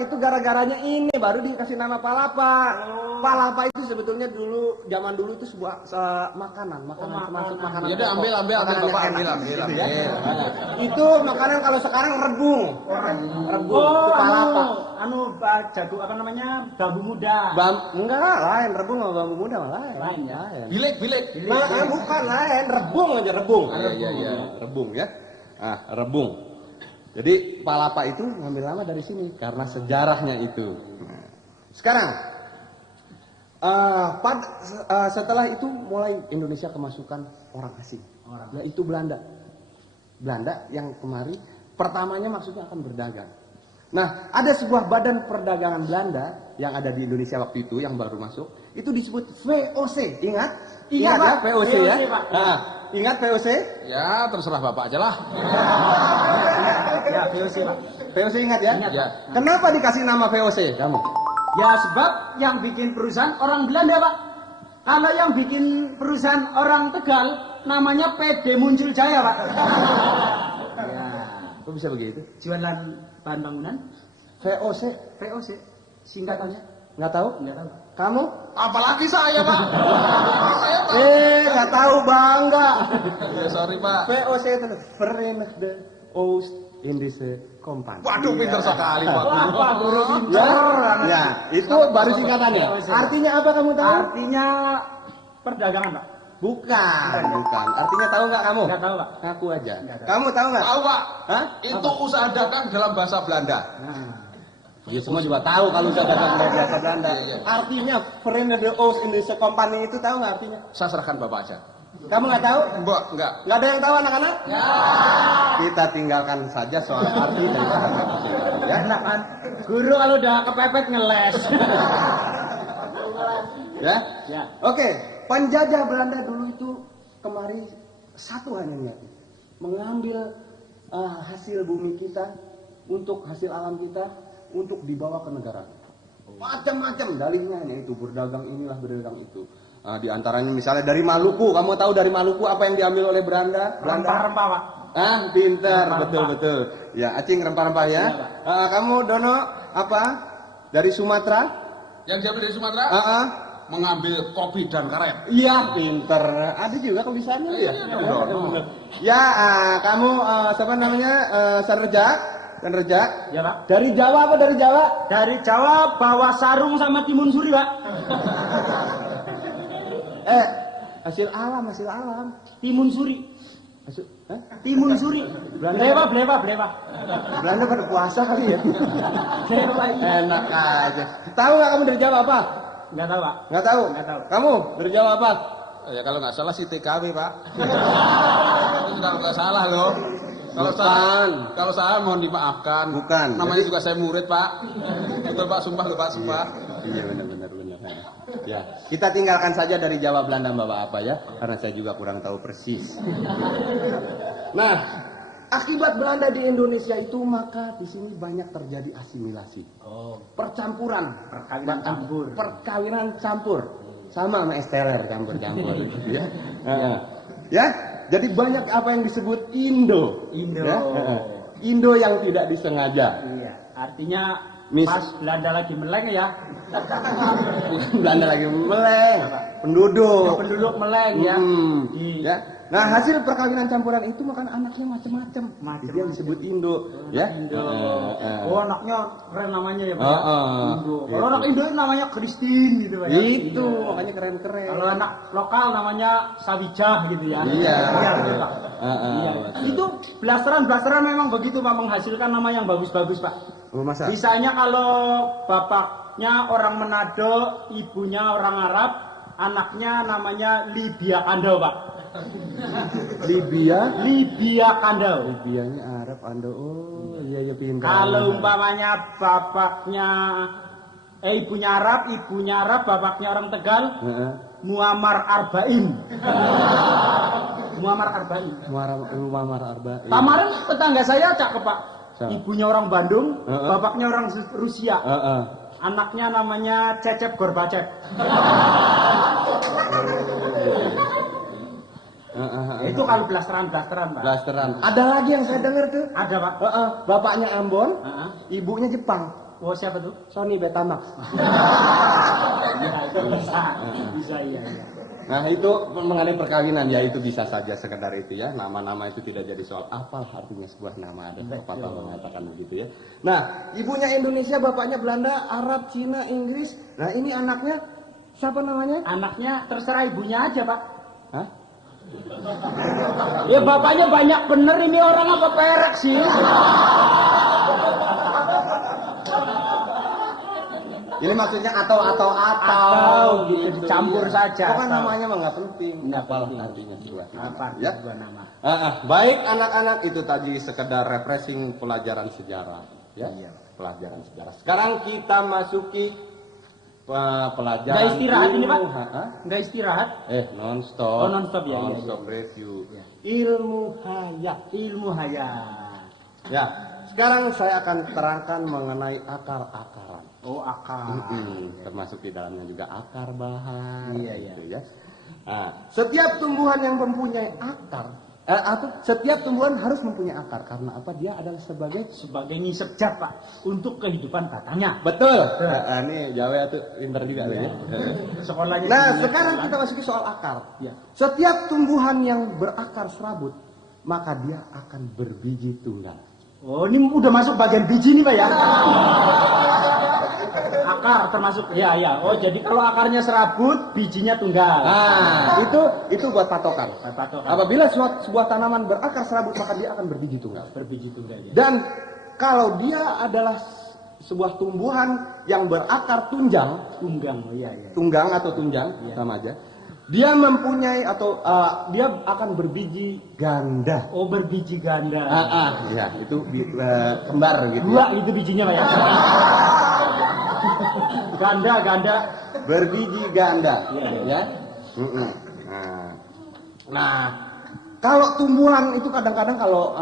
itu gara-garanya ini baru dikasih nama palapa. Palapa itu sebetulnya zaman dulu itu sebuah makanan termasuk makanan. Ya udah ambil Bapak ambil. Gitu ya. Itu makanan kalau sekarang rebung. Rebung itu palapa. Jago apa namanya? Bambu muda. Enggak, lain rebung sama bambu muda lain. Lain ya. Bilik. Bukan lain, rebung aja rebung. Iya. Rebung ya. Rebung. Jadi palapa itu ngambil nama dari sini karena sejarahnya itu. Sekarang setelah itu mulai Indonesia kemasukan orang asing, yaitu Belanda. Belanda yang kemari pertamanya maksudnya akan berdagang. Nah, ada sebuah badan perdagangan Belanda yang ada di Indonesia waktu itu yang baru masuk, itu disebut VOC. Ingat? Iya, Ingat Pak. ya VOC ya? Pak. Ingat VOC? Ya terserah Bapak aja lah. Ya, VOC, Pak. VOC ingat ya? Ingat, Ya. Kenapa dikasih nama VOC kamu? Ya sebab yang bikin perusahaan orang Belanda, Pak. Kalau yang bikin perusahaan orang Tegal namanya PD Muncul Jaya, Pak. Ya, Kok bisa begitu? jualan bahan bangunan. VOC? VOC singkatannya. Nggak tahu? Enggak tahu. Kamu? Apalagi saya Pak. Nggak tahu bangga. Ya, sorry Pak. VOC itu Verenigde Oost Indische Compagnie. Waduh pinter sekali Pak. Wah, guru pintar. Ya, itu baru singkatannya. Artinya apa kamu tahu? Artinya perdagangan, Pak. Bukan. Artinya tahu nggak kamu? Enggak tahu, Pak. Ngaku aja. Nggak tahu. Kamu tahu nggak? Tahu Pak. Hah? Itu usaha dagang dalam bahasa Belanda. Nah, Ya semua juga tahu kalau usaha dagang dari bahasa Belanda. Iya. Artinya Verenigde Oost Indische Compagnie itu tahu nggak artinya? Saya serahkan Bapak aja. Kamu nggak tahu? Enggak. Nggak ada yang tahu anak-anak? Ya. Kita tinggalkan saja soal arti dan ya. enak kan? Guru kalau udah kepepet ngeles. Ya. Ya. Oke, penjajah Belanda dulu itu kemari satu hanya niat, mengambil hasil bumi kita, untuk hasil alam kita, untuk dibawa ke negara. Macam-macam dalihnya, yaitu berdagang inilah berdagang itu. Di antaranya misalnya dari Maluku, kamu tahu dari Maluku apa yang diambil oleh Belanda? Rempah-rempah, Pak. Pintar, Rempah-rempah. betul. Ya, Acing rempah-rempah ya. Kamu Dono apa? Dari Sumatera? Yang diambil dari Sumatera mengambil kopi dan karet. Iya, pinter. Ada juga kebisaannya ya. Dono. Ya, kamu siapa namanya? Sanreja. Ya, Pak. Dari Jawa apa dari Jawa? Dari Jawa bawa sarung sama timun suri, Pak. Hasil alam. Timun suri. Hah? Timun suri. Belanda. Blewa. Belanda pada puasa kali ya. Blewa. Enak aja. Tahu nggak kamu dari Jawa apa? Enggak tahu, Pak. Nggak tahu? Nggak tahu. Kamu dari Jawa apa? Ya kalau nggak salah si TKW Pak. Itu sudah nggak salah loh. Bukan. Kalau salah mohon dimaafkan. Bukan. Namanya Jadi- juga saya murid Pak. Betul Pak, sumpah loh Pak, sumpah. Iya benar. Ya, kita tinggalkan saja dari Jawa Belanda Bapak apa ya, karena saya juga kurang tahu persis. Nah, akibat Belanda di Indonesia itu maka di sini banyak terjadi asimilasi. Percampuran, perkawinan campur. Sama sama esteller campur-campur gitu ya. Ya, jadi banyak apa yang disebut Indo. Ya? Indo yang tidak disengaja. Iya, artinya Mis- pas Belanda lagi meleng ya. Belanda lagi meleng, penduduk. Penduduk meleng ya. Ya. Nah, hasil perkawinan campuran itu makan anaknya macam-macam. Itu yang disebut Indo, ya. Oh, anaknya keren namanya ya, Pak. Indo. Gitu. Kalau anak Indo namanya Christine gitu, Pak. ya. Itu makanya keren-keren. Kalau anak lokal namanya Sawijah gitu ya. Iya. Gitu, Pak. Iya. Itu blasteran memang begitu Pak, menghasilkan nama yang bagus-bagus Pak. Oh, masa? Misalnya kalau bapaknya orang Manado, ibunya orang Arab, anaknya namanya Libya Kandau Pak. Libya? Libya Kandau. Libyanya Arab, Ando. Oh, iya pintar. Kalau umpamanya ibunya Arab, bapaknya orang Tegal, Muammar Arba'in. Muammar Arba'in. Muammar Arba'in. Kemarin tetangga saya cakep Pak. Siapa? Ibunya orang Bandung, bapaknya orang Rusia. Anaknya namanya Cecep Gorbachev. Itu kalau blasteran Pak. Blasteran. Ada lagi yang saya dengar tuh. Ada Pak. Bapaknya Ambon, ibunya Jepang. Oh, siapa tuh? Sony Betamax. Iya, itu bisa. Bisa, iya. Nah itu mengenai perkawinan ya itu bisa saja sekedar itu ya. Nama-nama itu tidak jadi soal apa artinya sebuah nama, ada pepatah mengatakan begitu ya. Nah ibunya Indonesia, bapaknya Belanda, Arab, Cina, Inggris. Nah ini anaknya siapa namanya? Anaknya terserah ibunya aja, Pak. Hah? Ya bapaknya banyak bener, ini orang apa perek sih? Ini maksudnya atau gitu, dicampur saja. Pokoknya atau. namanya mah nggak penting. Nggak Apalah penting. artinya sebuah nama. Apa Ya. sebuah nama? Baik anak-anak itu tadi sekedar refreshing pelajaran sejarah. Ya. Iya. Pelajaran sejarah. Sekarang kita masuki pelajaran. Nggak istirahat ini, Pak? ilmu. Hah? Nggak istirahat? Non-stop. Oh, non-stop, ya, Non-stop iya. review. Iya. Ilmu hayat. Ilmu hayat. Ya. Sekarang saya akan terangkan mengenai akar-akaran. Oh, akar. Termasuk di dalamnya juga akar bahar. Iya, iya. Gitu ya. Nah, setiap tumbuhan yang mempunyai akar, atau setiap tumbuhan harus mempunyai akar karena apa? Dia adalah sebagai Sebagai ngisep zat, Pak, untuk kehidupan batangnya. betul. Ini Jawa tuh pinter juga ya. Sekolahnya. Nah, di dunia sekarang sekolah. kita masuki soal akar. Ya. Setiap tumbuhan yang berakar serabut, maka dia akan berbiji tunggal. Oh, ini udah masuk bagian biji nih, Pak ya? Akar termasuk, ya. Oh, jadi kalau akarnya serabut, bijinya tunggal. Nah, itu buat patokan. Patokan. Apabila sebuah tanaman berakar serabut, maka dia akan berbiji tunggal. Berbiji tunggal ya. Dan kalau dia adalah sebuah tumbuhan yang berakar tunjang, Tunggang, oh iya. tunggang atau tunjang, Iya. sama aja. Dia mempunyai atau dia akan berbiji ganda. Oh, berbiji ganda. Ya, itu kembar gitu. Dua itu bijinya, Pak ya. Ganda. Berbiji ganda, Iya. ya. Nah, kalau tumbuhan itu kadang-kadang kalau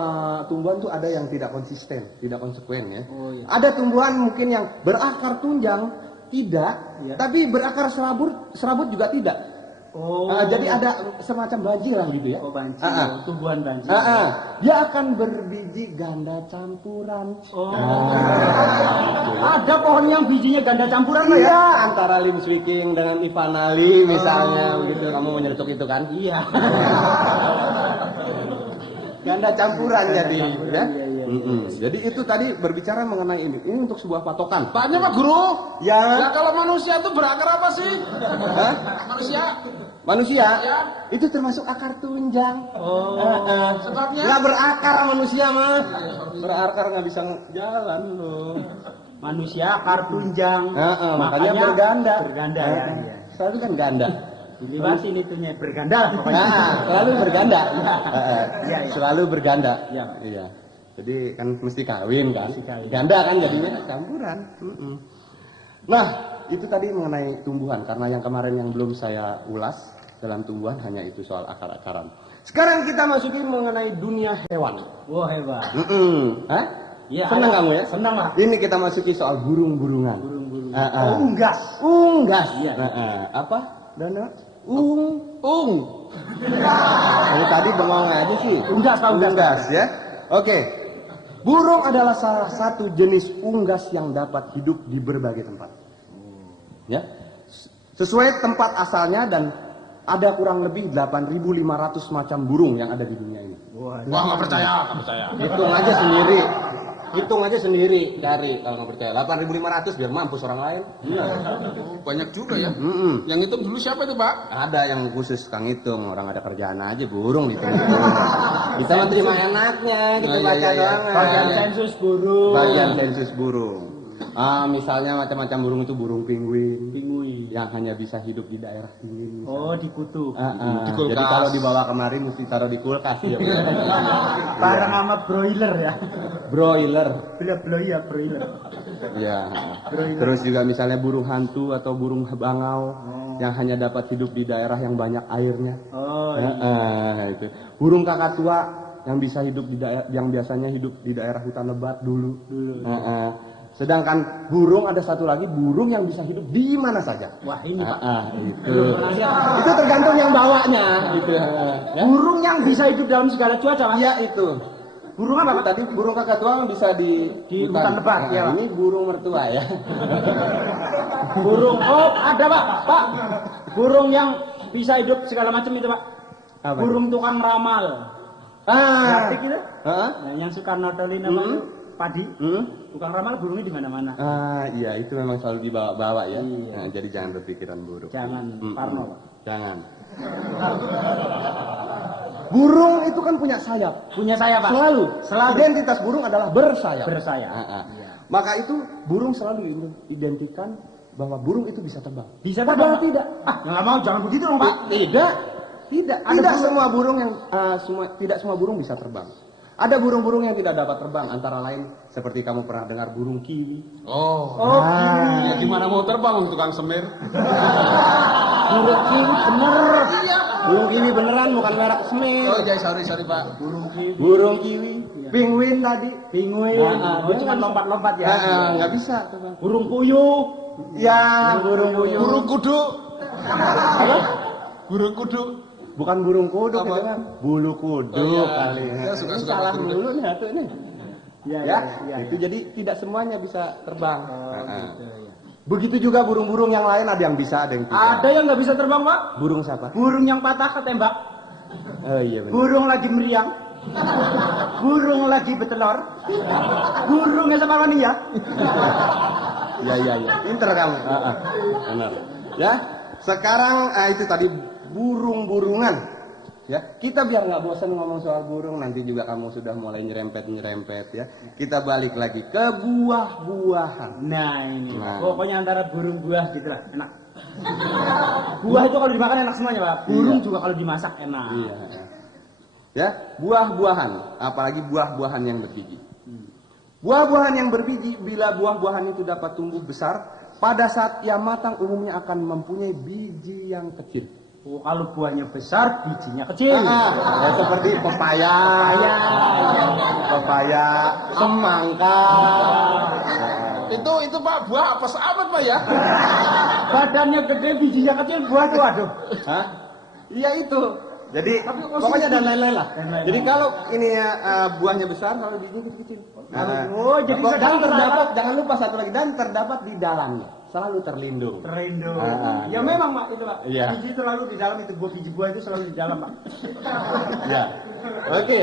tumbuhan tuh ada yang tidak konsisten, tidak konsekuen ya. Oh, iya. Ada tumbuhan mungkin yang berakar tunjang tidak, Iya. tapi berakar serabut juga tidak. Oh. Jadi ada semacam banjiran gitu ya. Oh, banci. Ah. Tumbuhan banci. Dia akan berbiji ganda campuran. Oh. Ada pohon yang bijinya ganda campuran, Pak ya? Iya, antara Lim Swicking dengan Ivanali misalnya, begitu kamu menyetuk itu kan? Iya. Ganda campuran jadi, ya. Iya. Jadi itu tadi berbicara mengenai ini. Ini untuk sebuah patokan. Paknya Pak Guru. Ya, Ya kalau manusia itu berakar apa sih? Hah? Manusia. Manusia Ya. itu termasuk akar tunjang. Oh. Sebabnya? Nggak berakar manusia mah. Berakar nggak bisa jalan loh. Manusia akar tunjang. Makanya berganda. Berganda ya. Iya. Selalu kan ganda. Dilibatin itunya berganda lah pokoknya. Selalu berganda. Iya. Selalu berganda. Iya. Iya. Jadi kan mesti kawin kan. Mesti kawin. Ganda kan jadinya campuran. Nah, itu tadi mengenai tumbuhan karena yang kemarin yang belum saya ulas dalam tumbuhan hanya itu soal akar-akaran. Sekarang kita masuki mengenai dunia hewan. Wah, hebat. Hah? Iya, Senang kamu ya? Senang lah. Ini kita masuki soal burung-burungan. Burung-burung. Ah. Unggas. Unggas. Iya. Apa? Dana? Ung. Ini tadi bengong aja sih. Unggas, Pak, unggas. Unggas ya. Oke. Burung adalah salah satu jenis unggas yang dapat hidup di berbagai tempat. Ya. Sesuai tempat asalnya dan ada kurang lebih 8.500 macam burung yang ada di dunia ini. Wah nggak percaya. Hitung aja sendiri cari kalau nggak percaya. 8.500 biar mampus orang lain. Banyak juga ya. Yang itu dulu siapa itu Pak? Ada yang khusus kang hitung, orang ada kerjaan aja burung gitu. Kita mah terima enaknya, kita Iya, baca iya, iya. doang. Bagian sensus burung. Bagian sensus burung. Misalnya macam-macam burung itu burung penguin Pinguin. yang hanya bisa hidup di daerah dingin. Oh, di kutub. Di kulkas. Jadi kalau dibawa kemari mesti taruh di kulkas ya. Bareng sama broiler ya. Broiler. Broiler. Ya. Terus juga misalnya burung hantu atau burung bangau yang hanya dapat hidup di daerah yang banyak airnya. Oh, Itu. Burung kakatua yang bisa hidup di daerah yang biasanya hidup di daerah hutan lebat dulu. Sedangkan burung ada satu lagi burung yang bisa hidup di mana saja. Wah, ini Pak. Itu. Belum pernah lihat. Itu tergantung yang bawanya gitu. Ya. Burung yang bisa hidup dalam segala cuaca, Pak. Iya itu. Burung apa, Pak? Tadi burung kakatuang bisa di hutan lebat, Nah, ya, Pak. ini burung mertua ya. Burung, oh ada Pak, Pak. Burung yang bisa hidup segala macam itu Pak. Apa Burung tukang ramal. Ah. Ngerti gitu? Hah? Nah, yang suka nodolin apa itu padi. Hmm? Tukang ramal burungnya di mana-mana. Ah, iya itu memang selalu dibawa-bawa ya. Iya. Nah, jadi jangan berpikiran buruk. Jangan parno, Pak. Jangan. Burung itu kan punya sayap. Punya saya Pak. Selalu. Selalu. Identitas burung adalah bersayap. Bersayap. Ah, ah. Iya. Maka itu burung selalu diidentikan bahwa burung itu bisa terbang. Bisa Padahal terbang, Pak. tidak. Ah, nggak mau jangan begitu dong Pak. Tidak. Tidak. Ada Tidak burung- semua burung yang tidak semua burung bisa terbang. Ada burung-burung yang tidak dapat terbang, antara lain seperti kamu pernah dengar burung kiwi. Oh. Oh, Ya gimana mau terbang tukang semir? Burung kiwi bener. Burung kiwi beneran bukan merek semir. Oh iya, sorry Pak. Burung kiwi, penguin tadi. Penguin. Ah, Oh, dia cuma nggak lompat-lompat ya. Nggak bisa terbang. Burung puyuh. Ya, burung puyuh. Burung kudu. Apa? Burung kudu. Bukan burung kudu, Apa? gitu kan? Bulu kudu Oh, iya. kali. Saya suka-suka Salah pakai dulu nih satu nih. Iya, Ya, iya. itu jadi tidak semuanya bisa terbang. Oh, Ah. gitu ya. Begitu juga burung-burung yang lain ada yang bisa, ada yang tidak. Ada yang nggak bisa terbang Pak. Burung siapa? Burung yang patah ketembak. Oh iya benar. Burung lagi meriang. Burung lagi betelor. Burungnya sama ya. Iya iya iya. Pinter kamu. Benar. Ya. Sekarang itu tadi burung-burungan. Ya, kita biar nggak bosan ngomong soal burung, nanti juga kamu sudah mulai nyerempet ya. Kita balik lagi ke buah-buahan. Nah ini, Nah. pokoknya antara burung buah gitu lah, enak. Buah itu kalau dimakan enak semuanya Pak. Burung Iya. juga kalau dimasak enak. Iya. Ya, buah-buahan, apalagi buah-buahan yang berbiji. Buah-buahan yang berbiji, bila buah-buahan itu dapat tumbuh besar, pada saat ia matang umumnya akan mempunyai biji yang kecil. Oh, kalau buahnya besar, bijinya kecil. Ya, seperti pepaya, pepaya, semangka. Itu Pak, buah apa amat Pak ya? Badannya gede, bijinya kecil, buah tuh aduh. Hah? Iya itu. Jadi Tapi kok pokoknya sih- dan lain-lain lah. Dan lain-lain. Jadi kalau ini buahnya besar, kalau bijinya kecil-kecil. Oh, jadi dan sedang terdapat, jangan lupa satu lagi, dan terdapat di dalamnya, selalu terlindung. Terlindung. iya. Ya memang Pak itu Pak. Iya. Biji selalu di dalam itu, biji buah itu selalu di dalam Pak. Ya, oke,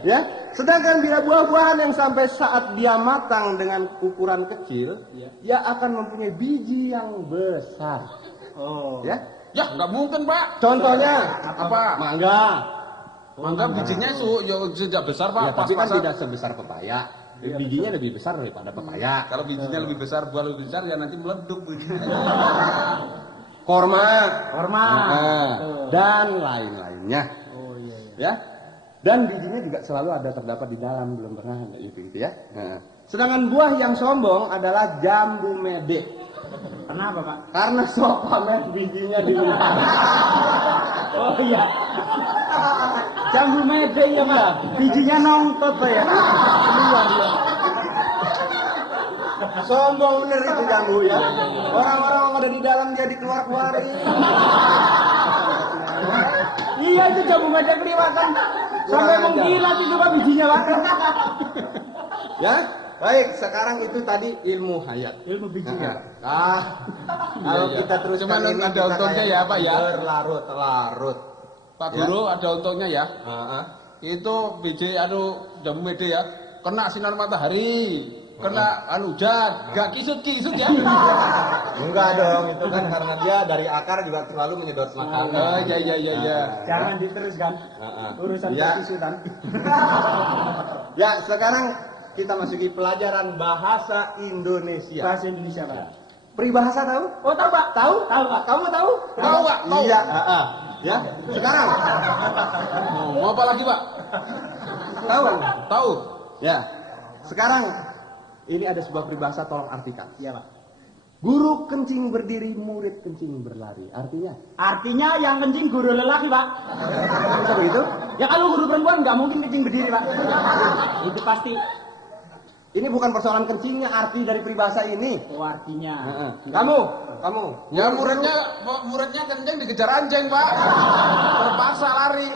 ya. Sedangkan bila buah-buahan yang sampai saat dia matang dengan ukuran kecil, ia akan mempunyai biji yang besar. Oh. Ya, Ya nggak mungkin Pak. contohnya Apa? mangga. Mangga bijinya ya tidak besar Pak. Ya, tapi kan Pas-pasan. tidak sebesar pepaya. Bijinya lebih besar daripada pepaya. Kalau bijinya lebih besar, buah lebih besar ya nanti meleduk bijinya. Korma, Korma. Tuh. dan lain-lainnya. Oh iya iya. Ya, dan bijinya juga selalu ada terdapat di dalam, belum pernah ada itu ya. Nah. Sedangkan buah yang sombong adalah jambu mede. Kenapa Pak? Karena sok pamer bijinya di luar. Oh iya. Jambu mede ya Pak. Bijinya nongtot Pak ya. Iya iya. Sombong bener itu jambu ya. Orang-orang yang ada di dalam dia dikeluar-keluarin. Iya itu jambu mede kelihatan. Sampai Kurang ajar. mengkilat itu Pak bijinya Pak. Ya, baik. Sekarang itu tadi ilmu hayat. Ilmu biji ya Pak. Kalau Iya. kita terus Cuman ada untungnya ya, Pak, ya. Berlarut-larut. Pak Ya. Guru ada untungnya ya. Heeh. Itu biji jambu mede ya. Kena sinar matahari, kena hujan, gak kisut-kisut ya. Enggak dong, itu kan karena dia dari akar juga selalu menyedot makanan. Oh, iya. Jangan diteruskan. Urusan Ya. kisutan. Ya, sekarang kita masuki pelajaran bahasa Indonesia. Bahasa Indonesia Pak. Peribahasa tahu? Oh tahu Pak? Tahu? Tahu Pak. Kamu tahu? Tahu, Pak, tahu. Iya, ya. Sekarang Mau apa lagi Pak? tahu? Tahu. Ya. Sekarang ini ada sebuah peribahasa, tolong artikan. Iya Pak. Guru kencing berdiri, murid kencing berlari. Artinya? Artinya yang kencing guru lelaki Pak. Bisa begitu? Ya kalau guru perempuan nggak mungkin kencing berdiri Pak. Itu pasti. Ini bukan persoalan kencingnya, arti dari peribahasa ini. Oh artinya. Kamu. Ya muridnya kencing dikejar anjing Pak. Terpaksa lari.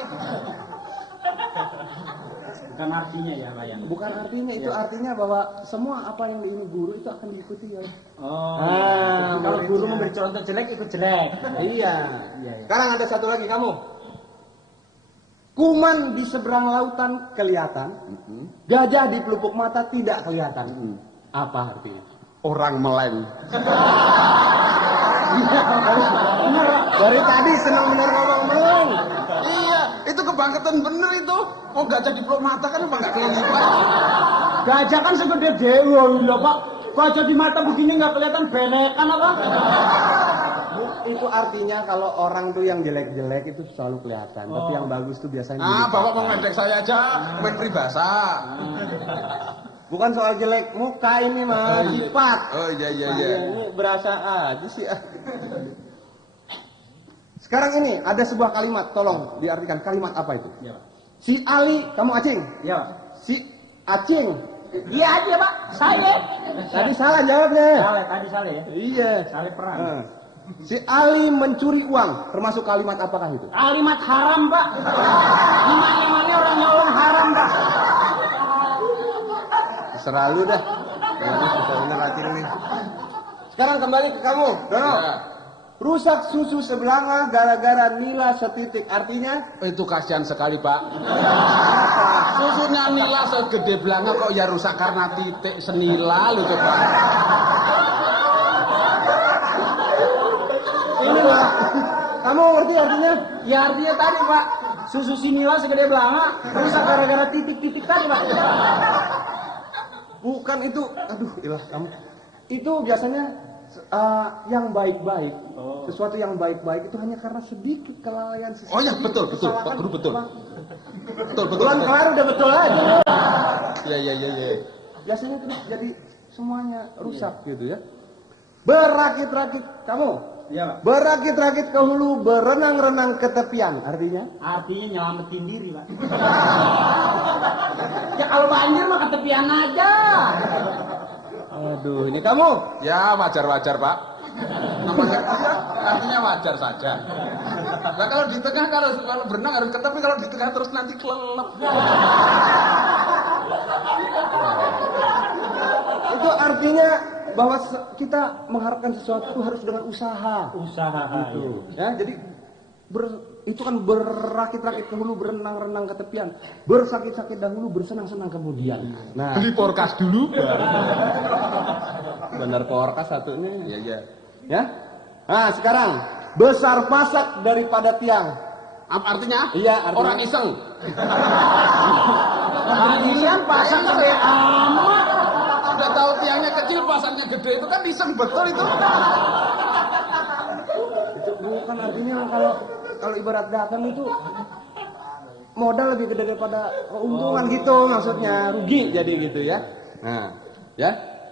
Bukan artinya ya, Pak ya. Bukan artinya, itu artinya bahwa semua apa yang ini guru itu akan diikuti oleh. Oh. Ah, Jadi kalau murid. guru memberi contoh jelek ikut jelek. Iya. Iya. Sekarang ada satu lagi kamu. Kuman di seberang lautan kelihatan, gajah di pelupuk mata tidak kelihatan. Apa artinya? Orang meleng. Dari tadi senang benar ngomong meleng. Iya, itu kebangkitan bener itu. Oh gajah di peluk mata kan emang gak kelilipan. Gajah kan segede dewa lho, Pak. Gajah di mata begini nggak kelihatan belekan apa? Itu artinya kalau orang tuh yang jelek-jelek itu selalu kelihatan, tapi yang bagus tuh biasanya. Bapak mau ngeledek saya aja, main peribahasa. Bukan soal jelek muka ini mah, sifat. Oh iya. Ini berasa aja sih. Sekarang ini ada sebuah kalimat, tolong diartikan kalimat apa itu? Iya, Pak. Si Ali, kamu acing. Iya, Pak. Si acing. Iya aja, Pak. Saya. Tadi salah jawabnya. Saleh, tadi saleh ya. Iya. Saleh perang. Si Ali mencuri uang, termasuk kalimat apakah itu? Kalimat haram, Pak. Gimana orang nyolong haram, Pak? Terserah lu dah. Susah bener hati nih. Sekarang kembali ke kamu, Dono. Ya. Rusak susu sebelanga gara-gara nila setitik. Artinya? Itu kasihan sekali Pak. Susunya nila segede belanga kok ya rusak karena titik senila lu coba. Ini lah. Kamu ngerti artinya? Ya artinya tadi, Pak. Susu sinila segede belanga, rusak gara-gara titik-titik tadi, Pak. Bukan itu. Aduh, ilah kamu. Itu biasanya yang baik-baik. Sesuatu yang baik-baik itu hanya karena sedikit kelalaian sesuatu. Oh ya betul Pak Guru betul. Betul. Bulan kelar udah betul aja. Iya. Biasanya terus jadi semuanya rusak gitu ya. Berakit-rakit kamu. Iya, Pak. Berakit-rakit ke hulu, berenang-renang ke tepian. Artinya? Artinya nyelamatin diri, Pak. Ya kalau banjir mah ketepian aja. Aduh, ini kamu. Ya wajar Pak. Namanya ya, artinya wajar saja. Nah kalau di tengah kalau berenang harus tapi kalau di tengah terus nanti kelelep. Itu artinya bahwa kita mengharapkan sesuatu itu harus dengan usaha. Usaha Gitu. Ya, jadi itu kan berakit-rakit ke hulu, berenang-renang ke tepian, bersakit-sakit dahulu, bersenang-senang kemudian. Nah, Beli porkas dulu. benar porkas satunya. Iya. Ya. Nah, sekarang besar pasak daripada tiang. Apa artinya? Iya, artinya Orang iseng. Kalian pasang gede amat. Udah tahu tiangnya kecil, pasangnya gede itu kan iseng betul itu. Itu bukan artinya kalau ibarat dagang itu modal lebih gede daripada keuntungan gitu, maksudnya rugi jadi gitu ya. Nah, ya.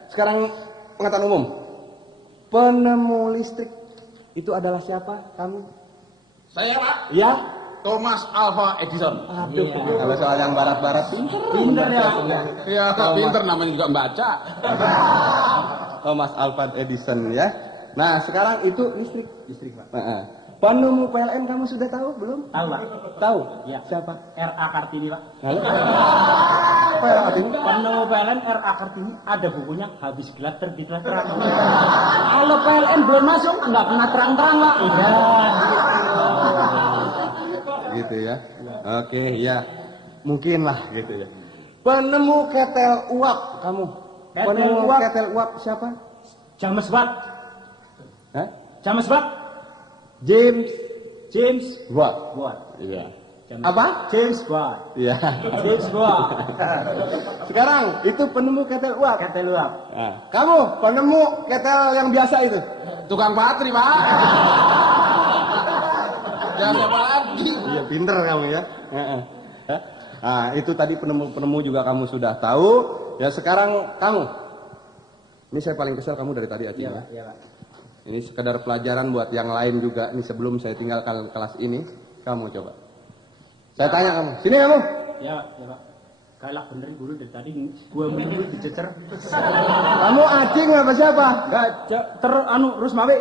Sekarang pengetahuan umum. Penemu listrik itu adalah siapa? Kamu? Saya Pak. Ya. Thomas Alva Edison. Aduh, kalau soal yang barat-barat Pinter ya. Iya, pinter namanya juga baca. Thomas Alva Edison ya. Nah, sekarang itu listrik. Listrik, Pak. Nah, penemu PLN kamu sudah tahu belum? Tahu, Pak? Tahu? Iya. Siapa? R.A. Kartini, Pak. Halo? Apa yang artinya? Penemu PLN R.A. Kartini ada bukunya habis gelap terbitlah terang. Kalau PLN belum masuk nggak pernah terang-terang, Pak. Iya. Gitu ya. Oke, ya. Mungkin lah gitu ya. Penemu ketel uap kamu. Ketel Penemu uap. ketel uap siapa? James Watt. Hah? James Watt. James Watt. Watt. Iya. James- Apa? James Watt. Iya. James Watt. Sekarang itu penemu ketel uap. Ketel uap. Nah, kamu penemu ketel yang biasa itu. Tukang patri Pak. Ya siapa lagi? Iya, pinter kamu ya. Heeh. Ya. Nah, itu tadi penemu-penemu juga kamu sudah tahu. Ya, sekarang kamu. Ini saya paling kesel kamu dari tadi Acing. Iya, Ya. Pak. Iya, Pak. Ini sekedar pelajaran buat yang lain juga. Ini sebelum saya tinggalkan kelas ini, kamu coba. Saya tanya kamu, sini kamu. Iya, Pak. Iya, Pak. Galak bener guru dari tadi gua minggu dicecer. Kamu Acing apa siapa? Rusmawi.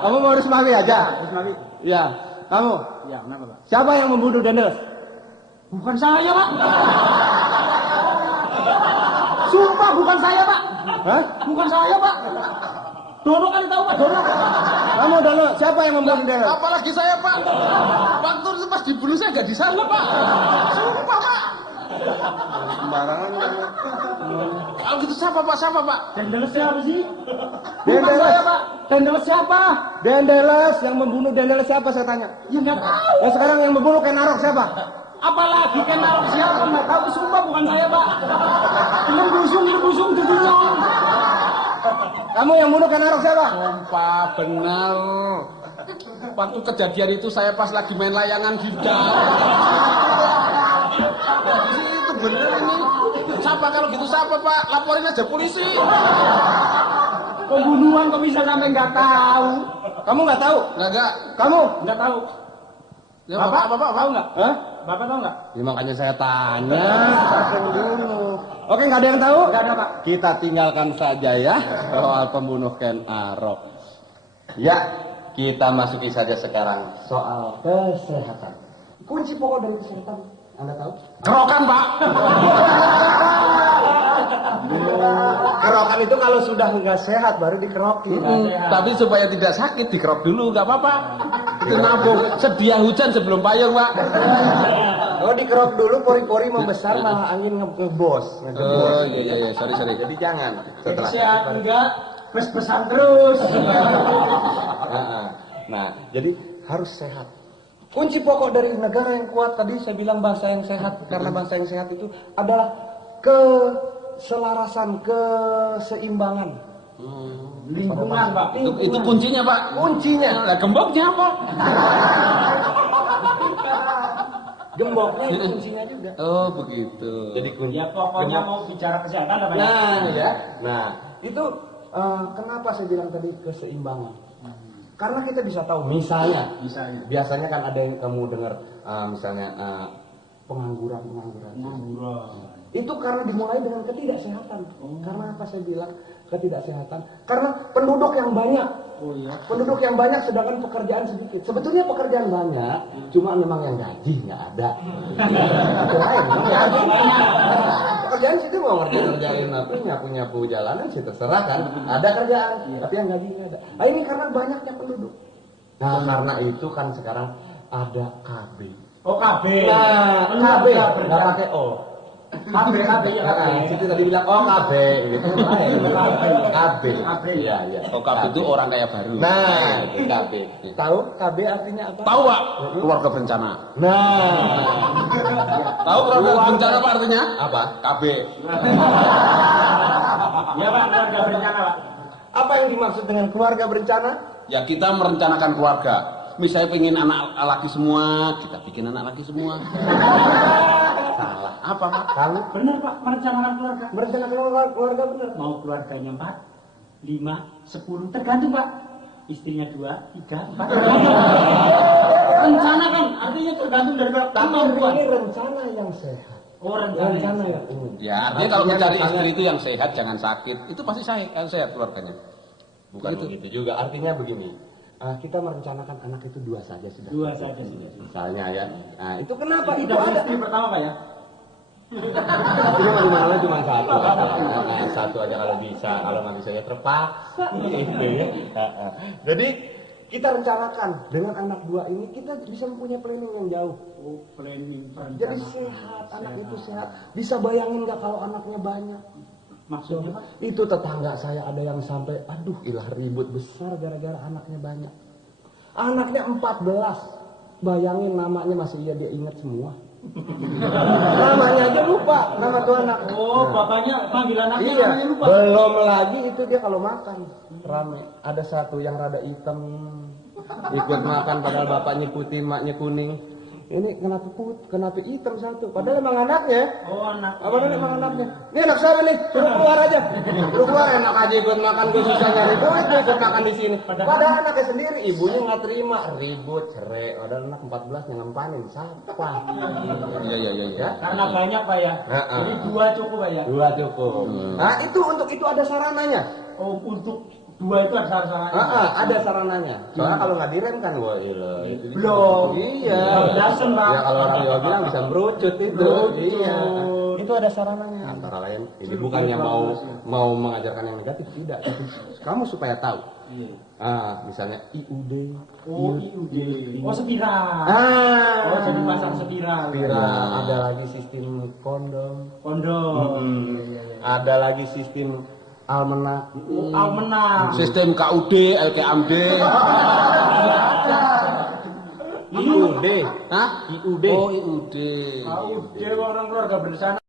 Kamu mau Rusmawi aja? Rusmawi. Iya. Kamu. Iya, kenapa, Pak? Siapa yang membunuh Dendels? Bukan saya, Pak. Sumpah bukan saya, Pak. Hah? Bukan saya, Pak. Dono kali tahu, Pak. Dono. Kamu Dono, siapa yang membunuh Delo? Apalagi saya, Pak. Waktu itu pas dibunuh saya nggak di sana, Pak. Sumpah, Pak. Sembarangan kamu. Kalau gitu siapa, Pak? Siapa, Pak? Dendeles siapa sih? Bukan Dendeles. saya, Pak. Dendeles siapa? Dendeles, yang membunuh Dendeles siapa saya tanya? Ya nggak tahu. Nah sekarang yang membunuh Ken Arok siapa? Apalagi kan narok siapa nggak tahu. Sumpah bukan saya, Pak. Ini busung dudung. Kamu yang bunuh Ken Arok siapa? Sumpah, benar. Waktu kejadian itu saya pas lagi main layangan di dalam. Itu bener ini. Siapa kalau gitu siapa, Pak? Laporin aja polisi. Pembunuhan kok bisa sampai nggak tahu? Kamu nggak tahu? Enggak. Kamu? Nggak tahu. Ya, Bapak Bapak, tahu nggak? Hah? Bapak tahu nggak? Ya, makanya saya tanya. Siapa yang bunuh? Oke, nggak ada yang tahu? Nggak ada, Pak. Kita tinggalkan saja ya soal pembunuh Ken Arok. Ya, kita masuki saja sekarang soal kesehatan. Kunci pokok dari kesehatan, Anda tahu? kerokan, Pak. Kerokan itu kalau sudah nggak sehat baru dikerokin. Tapi supaya tidak sakit dikerok dulu, nggak apa-apa. Itu nabung. Sedia hujan sebelum payung, Pak. Kalau dikerok dulu pori-pori membesar malah angin ngebos. Oh iya, sorry. Jadi jangan setelah Sehat enggak? Bes-besan terus. Nah, jadi harus sehat. Kunci pokok dari negara yang kuat tadi saya bilang bangsa yang sehat, karena bangsa yang sehat itu adalah keselarasan, keseimbangan. Lingkungan, Pak. Itu kuncinya, Pak. Kuncinya. Lah gemboknya apa? Gemboknya itu kuncinya juga. Oh, begitu. Jadi kunci. Ya pokoknya gembok. mau bicara kesehatan apa ya? Nah, ya. Nah, itu kenapa saya bilang tadi keseimbangan? Karena kita bisa tahu, misalnya, biasanya kan ada yang kamu dengar, misalnya pengangguran. Itu karena dimulai dengan ketidaksehatan. Karena apa saya bilang ketidaksehatan? Karena penduduk yang banyak. Oh iya. Penduduk yang banyak sedangkan pekerjaan sedikit. Sebetulnya pekerjaan banyak, cuma memang yang gaji nggak ada. Itu lain, memang gaji banyak. Pekerjaan situ mau ngerjain apa, nyapu jalanan sih terserah kan. Ada kerjaan, tapi yang gaji nggak ada. Nah ini karena banyaknya penduduk. Nah karena itu kan sekarang ada KB. Oh KB. Nah KB nggak pakai O. KB ya KB. Situ tadi bilang oh KB gitu. KB. Iya. Oh, KB itu orang kaya baru. Nah, itu KB. Tahu KB artinya apa? Tahu, Pak? Keluarga berencana. Nah, Tahu keluarga berencana apa artinya? apa? KB. Ya Pak, keluarga berencana, Pak. Apa yang dimaksud dengan keluarga berencana? Ya kita merencanakan keluarga. Misalnya pengen anak laki semua, kita bikin anak laki semua. Salah. Apa, Pak? Kamu Benar, Pak, merencanakan keluarga. merencanakan keluarga benar. Mau keluarganya 4, 5, 10, tergantung, Pak. Istrinya 2, 3, 4. Rencana kan artinya tergantung dari kemampuan. Ini rencana yang sehat. Oh, rencana yang ini. Ya, artinya kalau mencari istri itu yang sehat, jangan sakit. Itu pasti sehat keluarganya. Bukan begitu juga. Artinya begini. Kita merencanakan anak itu 2 saja sudah. 2 saja sudah. Misalnya ya. Nah, itu kenapa? Itu Itu ada. istri pertama, Pak ya? Cuma di mana cuma 1. Nah, 1 aja kalau bisa. Kalau nggak bisa ya terpaksa. Gitu ya. Jadi kita rencanakan dengan anak 2 ini kita bisa mempunyai planning yang jauh. Oh, planning. Jadi sehat, anak itu sehat. Bisa bayangin nggak kalau anaknya banyak? Maksudnya, Pak? Itu tetangga saya ada yang sampai, aduh ilah ribut besar gara-gara anaknya banyak. Anaknya 14. Bayangin namanya masih dia ingat semua. Namanya aja lupa, nama tuh anak. Oh, bapaknya panggil anaknya Iya, namanya lupa. belum lagi itu dia kalau makan rame. Ada satu yang rada hitam ikut makan padahal bapaknya putih, maknya kuning. Ini kenapa hitam satu? Padahal emang anaknya. Oh, anak. Apa namanya emang anaknya? Ini anak saya nih, suruh keluar aja. Suruh keluar, enak aja ikut makan, gue susah nyari duit, gue ikut makan di sini. Padahal anaknya sendiri, ibunya nggak terima, ribut, cerai. Padahal anak 14 yang ngempanin, siapa? Iya. Karena banyak, Pak ya. Jadi 2 cukup, Pak ya. 2 cukup. Nah itu untuk itu ada sarananya. Oh, untuk Dua itu ada sarananya. Ada sarananya. Soalnya kalau nggak direm kan, wah itu Belum. Iya. Dasen, Pak. Ya kalau orang Jawa bilang bisa merucut itu. Merucut. Iya. Itu ada sarananya. Antara lain, ini bukannya mau mengajarkan yang negatif, tidak. Tapi kamu supaya tahu. Misalnya IUD. IUD. Oh, spiral. Oh, jadi pasang spiral. Spiral. Ada lagi sistem kondom. Ada lagi sistem almanak. Almanak. Sistem KUD, LKMD. IUD. Hah? IUD. Oh, IUD. IUD orang keluarga berencana.